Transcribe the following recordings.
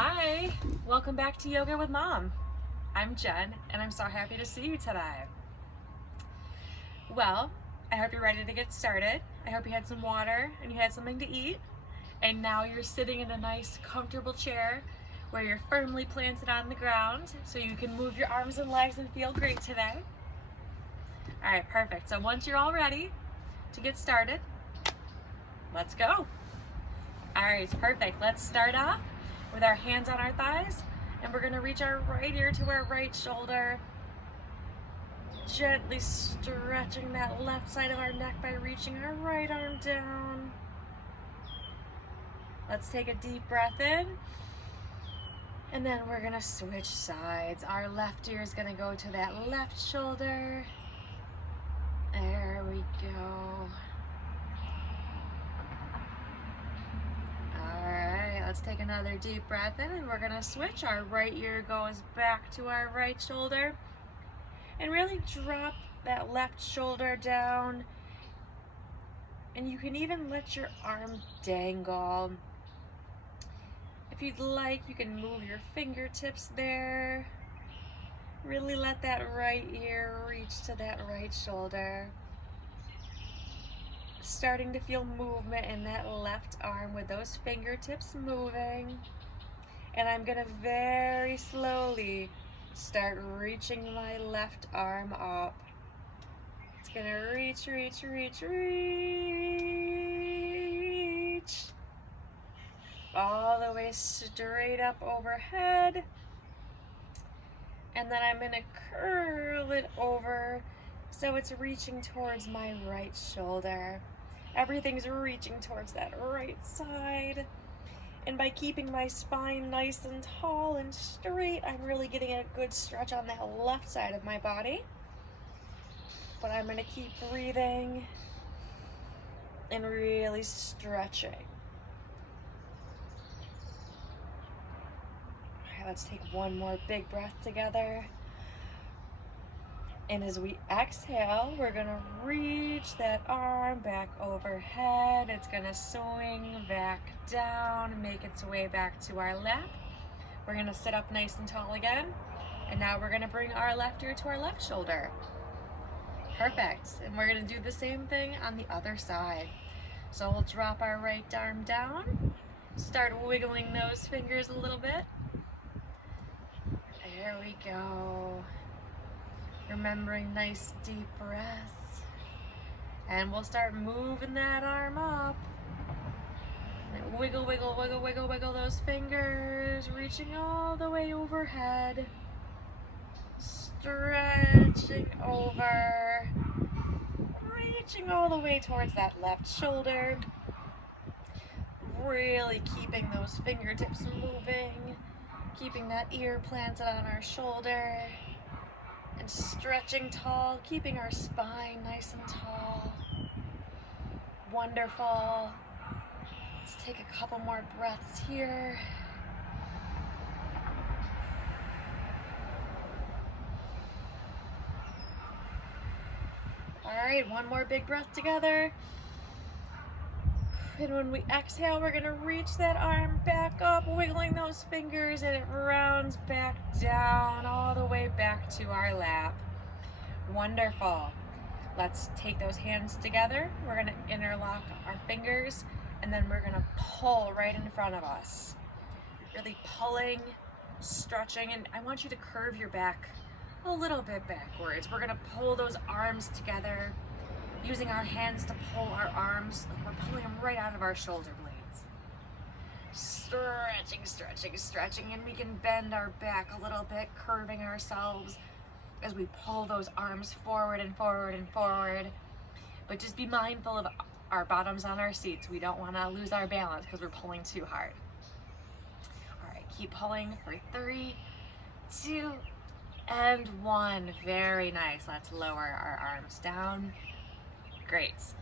Hi, welcome back to Yoga with Mom. I'm Jen and I'm so happy to see you today. Well, I hope you're ready to get started. I hope you had some water and you had something to eat, and now you're sitting in a nice comfortable chair where you're firmly planted on the ground so you can move your arms and legs and feel great today. All right, perfect. So once you're all ready to get started, let's go. All right, perfect. Let's start off with our hands on our thighs, and we're gonna reach our right ear to our right shoulder, gently stretching that left side of our neck by reaching our right arm down. Let's take a deep breath in, and then we're gonna switch sides. Our left ear is gonna go to that left shoulder. There we go. Let's take another deep breath in, and we're gonna switch. Our right ear goes back to our right shoulder, and really drop that left shoulder down. And you can even let your arm dangle. If you'd like, you can move your fingertips there. Really let that right ear reach to that right shoulder. Starting to feel movement in that left arm with those fingertips moving. And I'm gonna very slowly start reaching my left arm up. It's gonna reach, reach, reach, reach. All the way straight up overhead. And then I'm gonna curl it over so it's reaching towards my right shoulder. Everything's reaching towards that right side. And by keeping my spine nice and tall and straight, I'm really getting a good stretch on that left side of my body. But I'm gonna keep breathing and really stretching. All right, let's take one more big breath together. And as we exhale, we're gonna reach that arm back overhead. It's gonna swing back down, make its way back to our lap. We're gonna sit up nice and tall again. And now we're gonna bring our left ear to our left shoulder. Perfect. And we're gonna do the same thing on the other side. So we'll drop our right arm down, start wiggling those fingers a little bit. There we go. Remembering nice deep breaths. And we'll start moving that arm up. And wiggle, wiggle, wiggle, wiggle, wiggle those fingers, reaching all the way overhead. Stretching over. Reaching all the way towards that left shoulder. Really keeping those fingertips moving. Keeping that ear planted on our shoulder. And stretching tall, keeping our spine nice and tall. Wonderful. Let's take a couple more breaths here. All right, one more big breath together. And when we exhale, we're gonna reach that arm back up, wiggling those fingers, and it rounds back down all the way back to our lap. Wonderful. Let's take those hands together. We're gonna interlock our fingers, and then we're gonna pull right in front of us. Really pulling, stretching, and I want you to curve your back a little bit backwards. We're gonna pull those arms together, using our hands to pull our arms, like we're pulling them right out of our shoulder blades. Stretching, stretching, stretching, and we can bend our back a little bit, curving ourselves as we pull those arms forward and forward and forward. But just be mindful of our bottoms on our seats. We don't want to lose our balance because we're pulling too hard. All right, keep pulling for 3, 2, and 1. Very nice. Let's lower our arms down. Great.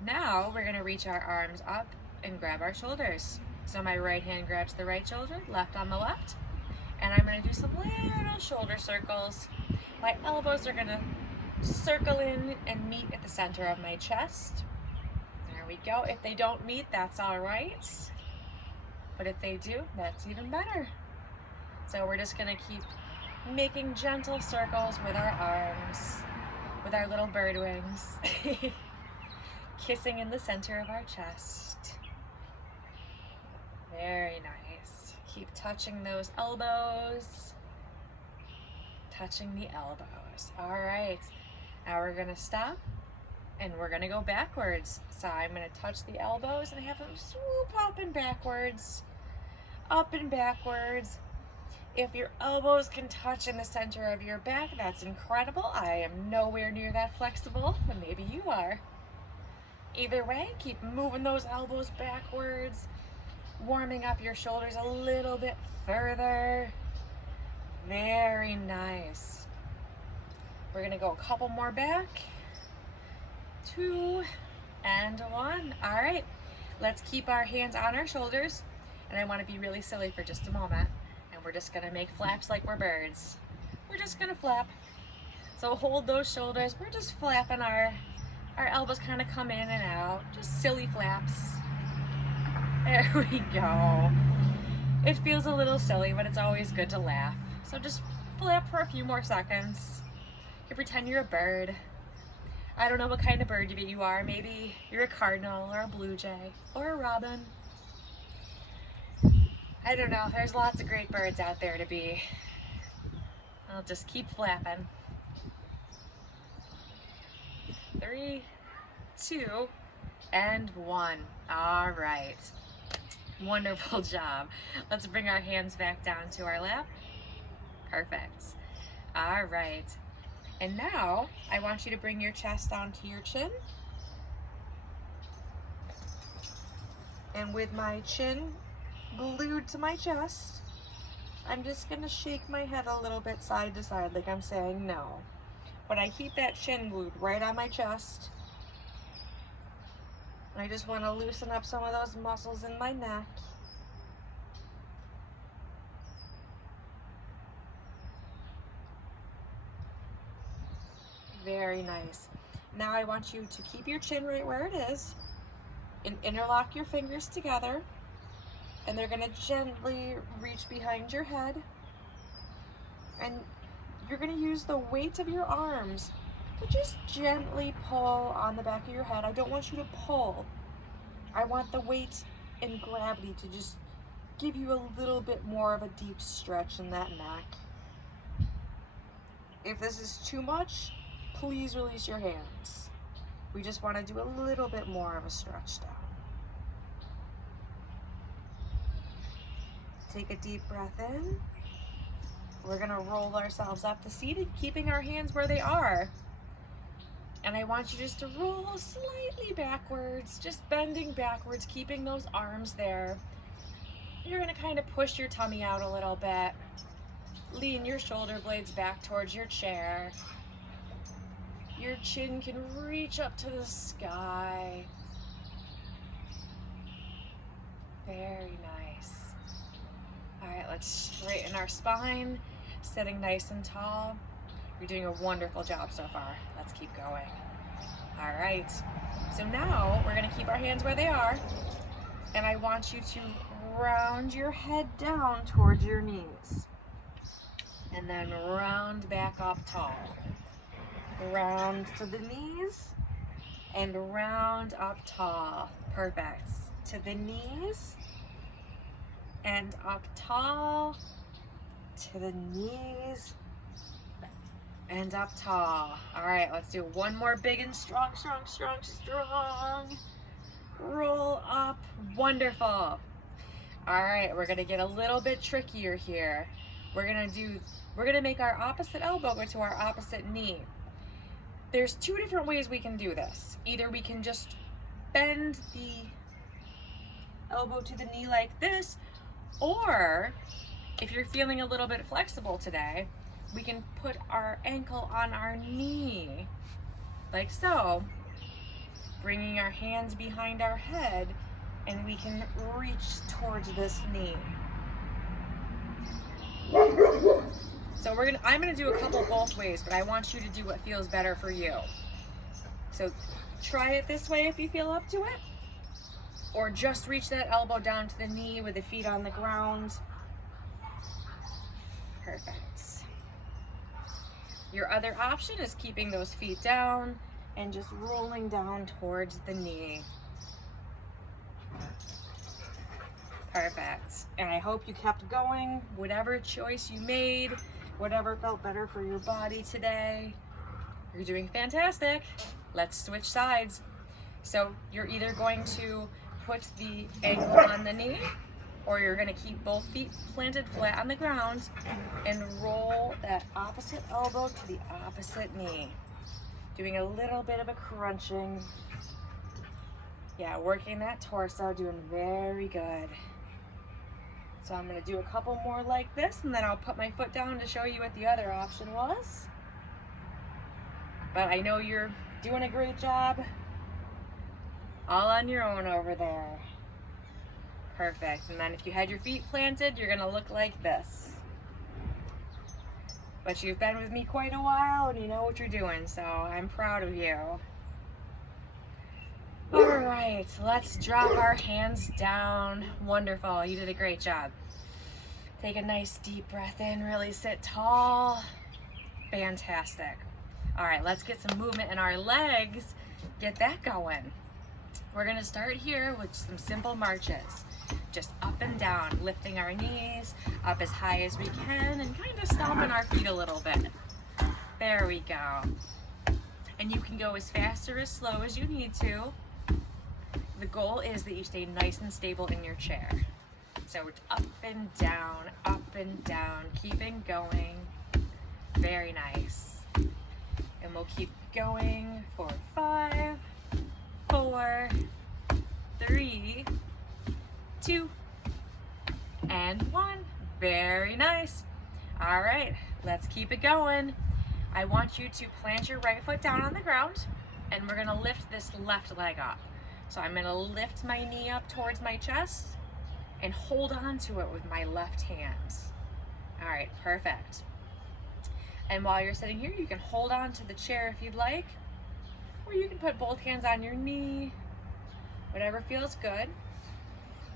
Now we're gonna reach our arms up and grab our shoulders. So my right hand grabs the right shoulder, left on the left, and I'm gonna do some little shoulder circles. My elbows are gonna circle in and meet at the center of my chest. There we go. If they don't meet, that's all right. But if they do, that's even better. So we're just gonna keep making gentle circles with our arms, with our little bird wings, kissing in the center of our chest. Very nice. Keep touching those elbows, touching the elbows. All right, now we're gonna stop and we're gonna go backwards. So I'm gonna touch the elbows and have them swoop up and backwards, up and backwards. If your elbows can touch in the center of your back, that's incredible. I am nowhere near that flexible, but maybe you are. Either way, keep moving those elbows backwards, warming up your shoulders a little bit further. Very nice. We're gonna go a couple more back. 2 and 1. All right, let's keep our hands on our shoulders. And I wanna be really silly for just a moment. And we're just gonna make flaps like we're birds. We're just gonna flap. So hold those shoulders. We're just flapping our elbows kind of come in and out. Just silly flaps. There we go. It feels a little silly, but it's always good to laugh. So just flap for a few more seconds. You can pretend you're a bird. I don't know what kind of bird you are. Maybe you're a cardinal or a blue jay or a robin. I don't know. There's lots of great birds out there to be. I'll just keep flapping. 3, 2, and 1. All right. Wonderful job. Let's bring our hands back down to our lap. Perfect. All right. And now I want you to bring your chest down to your chin. And with my chin glued to my chest, I'm just gonna shake my head a little bit side to side like I'm saying no. But I keep that chin glued right on my chest. I just want to loosen up some of those muscles in my neck. Very nice. Now I want you to keep your chin right where it is and interlock your fingers together. And they're going to gently reach behind your head. And you're going to use the weight of your arms to just gently pull on the back of your head. I don't want you to pull. I want the weight and gravity to just give you a little bit more of a deep stretch in that neck. If this is too much, please release your hands. We just want to do a little bit more of a stretch down. Take a deep breath in. We're gonna roll ourselves up to seated, keeping our hands where they are. And I want you just to roll slightly backwards, just bending backwards, keeping those arms there. You're gonna kind of push your tummy out a little bit. Lean your shoulder blades back towards your chair. Your chin can reach up to the sky. Very nice. All right, let's straighten our spine, sitting nice and tall. You're doing a wonderful job so far. Let's keep going. All right, so now we're gonna keep our hands where they are, and I want you to round your head down towards your knees, and then round back up tall. Round to the knees, and round up tall. Perfect. To the knees, and up tall, to the knees, and up tall. All right, let's do one more big and strong, strong, strong, strong. Roll up, wonderful. All right, we're gonna get a little bit trickier here. We're gonna make our opposite elbow go to our opposite knee. There's two different ways we can do this. Either we can just bend the elbow to the knee like this, or if you're feeling a little bit flexible today, we can put our ankle on our knee, like so, bringing our hands behind our head, and we can reach towards this knee. So I'm gonna do a couple both ways, but I want you to do what feels better for you. So try it this way if you feel up to it, or just reach that elbow down to the knee with the feet on the ground. Perfect. Your other option is keeping those feet down and just rolling down towards the knee. Perfect. And I hope you kept going, whatever choice you made, whatever felt better for your body today. You're doing fantastic. Let's switch sides. So you're either going to put the ankle on the knee, or you're going to keep both feet planted flat on the ground and roll that opposite elbow to the opposite knee. Doing a little bit of a crunching. Yeah, working that torso, doing very good. So I'm going to do a couple more like this, and then I'll put my foot down to show you what the other option was. But I know you're doing a great job. All on your own over there. Perfect. And then if you had your feet planted, you're going to look like this. But you've been with me quite a while and you know what you're doing, so I'm proud of you. All right, let's drop our hands down. Wonderful, you did a great job. Take a nice deep breath in, really sit tall. Fantastic. All right, let's get some movement in our legs. Get that going. We're gonna start here with some simple marches. Just up and down, lifting our knees up as high as we can and kind of stomping our feet a little bit. There we go. And you can go as fast or as slow as you need to. The goal is that you stay nice and stable in your chair. So it's up and down, keeping going. Very nice. And we'll keep going for 5, 4, 3, 2, and 1. Very nice. All right, let's keep it going. I want you to plant your right foot down on the ground, and we're gonna lift this left leg up. So I'm gonna lift my knee up towards my chest and hold on to it with my left hand. All right, perfect. And while you're sitting here, you can hold on to the chair if you'd like, or you can put both hands on your knee, whatever feels good.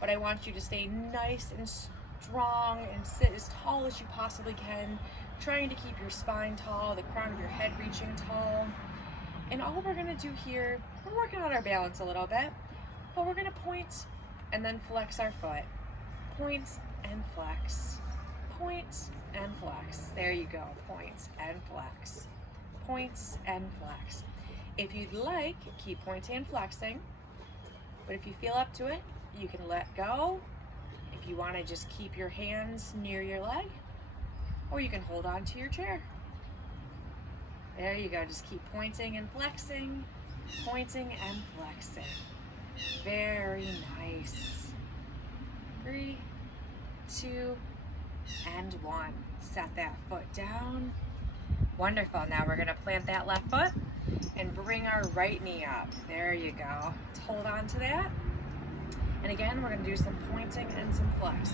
But I want you to stay nice and strong and sit as tall as you possibly can, trying to keep your spine tall, the crown of your head reaching tall. And all we're gonna do here, we're working on our balance a little bit, but we're gonna point and then flex our foot. Point and flex. Point and flex. There you go. Point and flex. Point and flex. If you'd like, keep pointing and flexing. But if you feel up to it, you can let go. If you want to just keep your hands near your leg, or you can hold on to your chair. There you go. Just keep pointing and flexing, pointing and flexing. Very nice. 3, 2, and 1. Set that foot down. Wonderful. Now we're going to plant that left foot and bring our right knee up. There you go. Let's hold on to that. And again, we're going to do some pointing and some flex.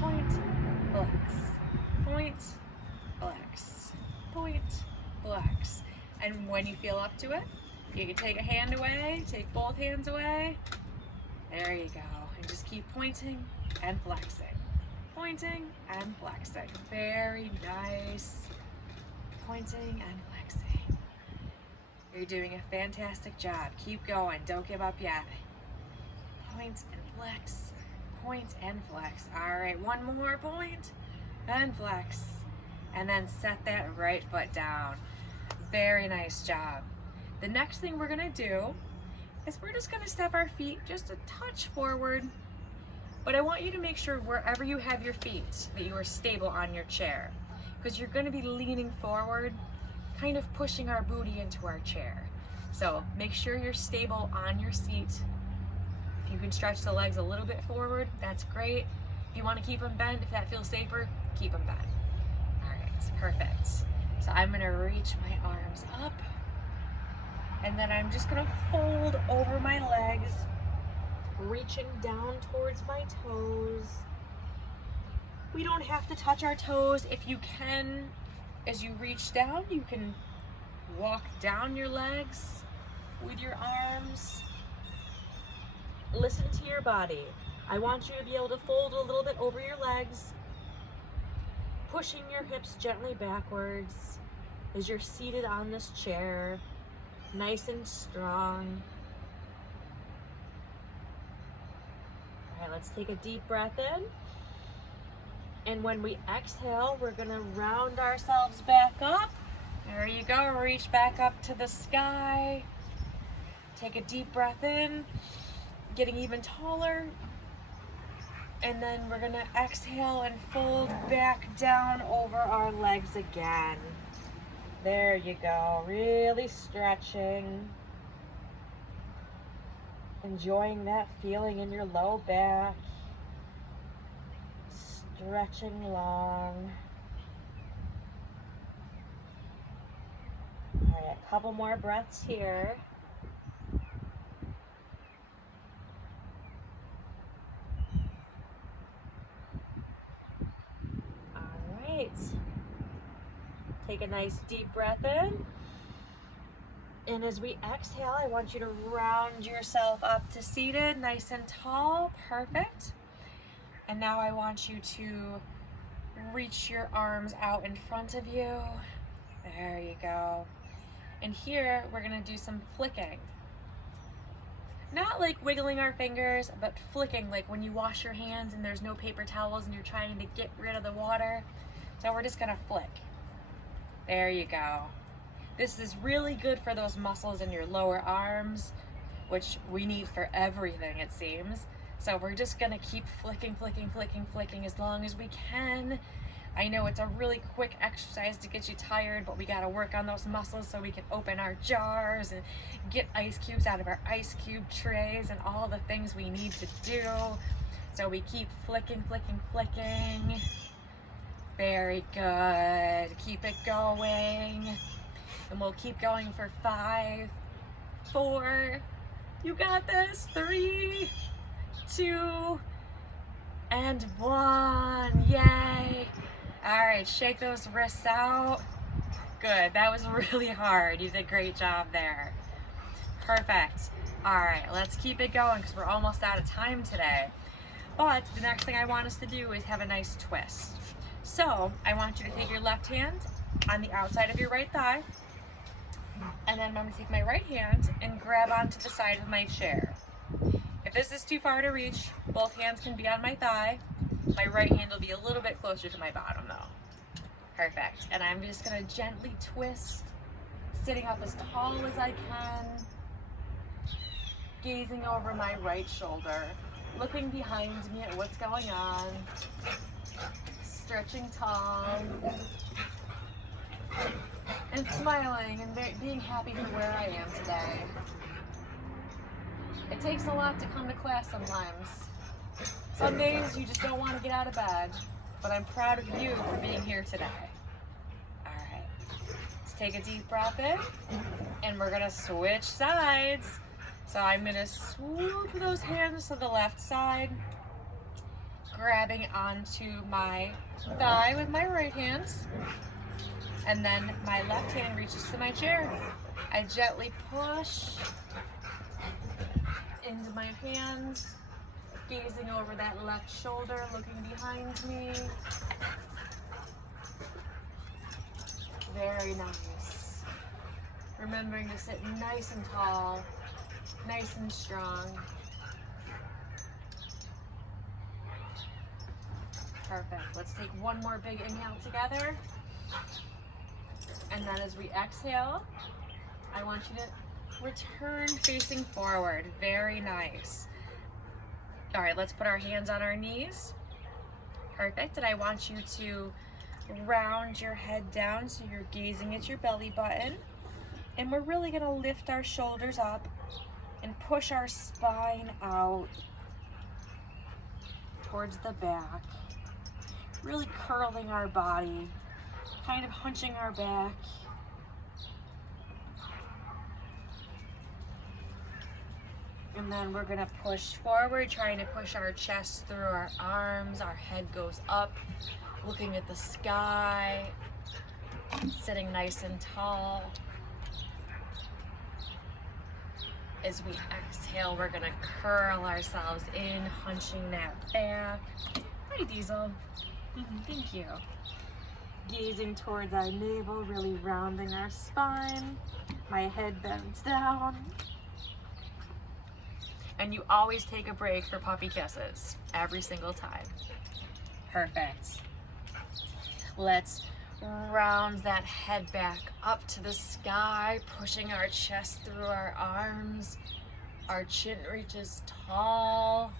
Point, flex, point, flex, point, flex. And when you feel up to it, you can take a hand away, take both hands away. There you go. And just keep pointing and flexing. Pointing and flexing. Very nice. Pointing and flexing. You're doing a fantastic job. Keep going. Don't give up yet. Point and flex. Point and flex. All right, one more point and flex. And then set that right foot down. Very nice job. The next thing we're gonna do is we're just gonna step our feet just a touch forward. But I want you to make sure wherever you have your feet that you are stable on your chair, because you're going to be leaning forward, kind of pushing our booty into our chair. So make sure you're stable on your seat. If you can stretch the legs a little bit forward, that's great. If you want to keep them bent, if that feels safer, keep them bent. All right, perfect. So I'm going to reach my arms up, and then I'm just going to fold over my legs, reaching down towards my toes. We don't have to touch our toes. If you can, as you reach down, you can walk down your legs with your arms. Listen to your body. I want you to be able to fold a little bit over your legs. pushing your hips gently backwards as you're seated on this chair, nice and strong. All right, let's take a deep breath in. And when we exhale, we're gonna round ourselves back up. There you go, reach back up to the sky. Take a deep breath in, getting even taller. And then we're gonna exhale and fold back down over our legs again. There you go, really stretching. Enjoying that feeling in your low back. Stretching long. All right, a couple more breaths here. Take a nice deep breath in. And as we exhale, I want you to round yourself up to seated, nice and tall. Perfect. And now I want you to reach your arms out in front of you. There you go. And here we're gonna do some flicking. Not like wiggling our fingers, but flicking, like when you wash your hands and there's no paper towels and you're trying to get rid of the water. So we're just gonna flick. There you go. This is really good for those muscles in your lower arms, which we need for everything, it seems. So we're just gonna keep flicking, flicking, flicking, flicking as long as we can. I know it's a really quick exercise to get you tired, but we gotta work on those muscles so we can open our jars and get ice cubes out of our ice cube trays and all the things we need to do. So we keep flicking, flicking, flicking. Very good. Keep it going. And we'll keep going for 5, 4, you got this, 3, 2, and 1. Yay. All right, shake those wrists out. Good, that was really hard. You did a great job there. Perfect. All right, let's keep it going because we're almost out of time today. But the next thing I want us to do is have a nice twist. So I want you to take your left hand on the outside of your right thigh, and then I'm going to take my right hand and grab onto the side of my chair. If this is too far to reach, both hands can be on my thigh. My right hand will be a little bit closer to my bottom though. Perfect. And I'm just going to gently twist, sitting up as tall as I can, gazing over my right shoulder, looking behind me at what's going on. Stretching tall and smiling and being happy for where I am today. It takes a lot to come to class sometimes. Some days you just don't want to get out of bed, but I'm proud of you for being here today. All right, let's take a deep breath in and we're gonna switch sides. So I'm gonna swoop those hands to the left side, grabbing onto my thigh with my right hand, and then my left hand reaches to my chair. I gently push into my hands, gazing over that left shoulder, looking behind me. Very nice. Remembering to sit nice and tall, nice and strong. Perfect. Let's take one more big inhale together. And then as we exhale, I want you to return facing forward. Very nice. All right, let's put our hands on our knees. Perfect. And I want you to round your head down so you're gazing at your belly button. And we're really going to lift our shoulders up and push our spine out towards the back. Really curling our body, kind of hunching our back. And then we're gonna push forward, trying to push our chest through our arms. Our head goes up, looking at the sky, sitting nice and tall. As we exhale, we're gonna curl ourselves in, hunching that back. Hi, Diesel. Thank you. gazing towards our navel, really rounding our spine. My head bends down. And you always take a break for puppy kisses, every single time. Perfect. Let's round that head back up to the sky, pushing our chest through our arms. Our chin reaches tall.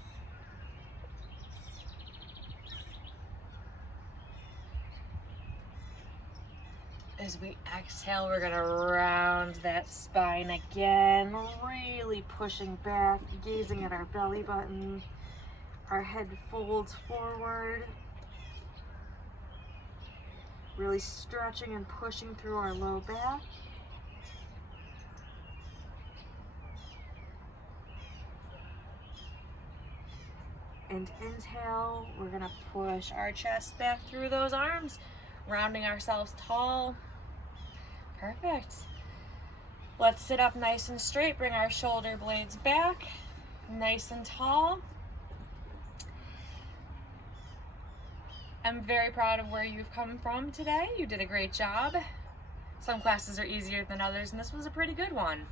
As we exhale, we're gonna round that spine again, really pushing back, gazing at our belly button. Our head folds forward, really stretching and pushing through our low back. And inhale, we're gonna push our chest back through those arms, rounding ourselves tall. Perfect. Let's sit up nice and straight, bring our shoulder blades back, nice and tall. I'm very proud of where you've come from today. You did a great job. Some classes are easier than others, and this was a pretty good one.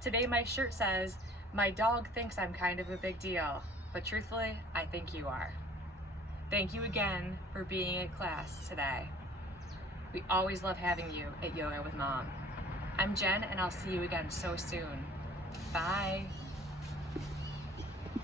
Today my shirt says, "My dog thinks I'm kind of a big deal, but truthfully, I think you are." Thank you again for being at class today. We always love having you at Yoga with Mom. I'm Jen, and I'll see you again so soon. Bye.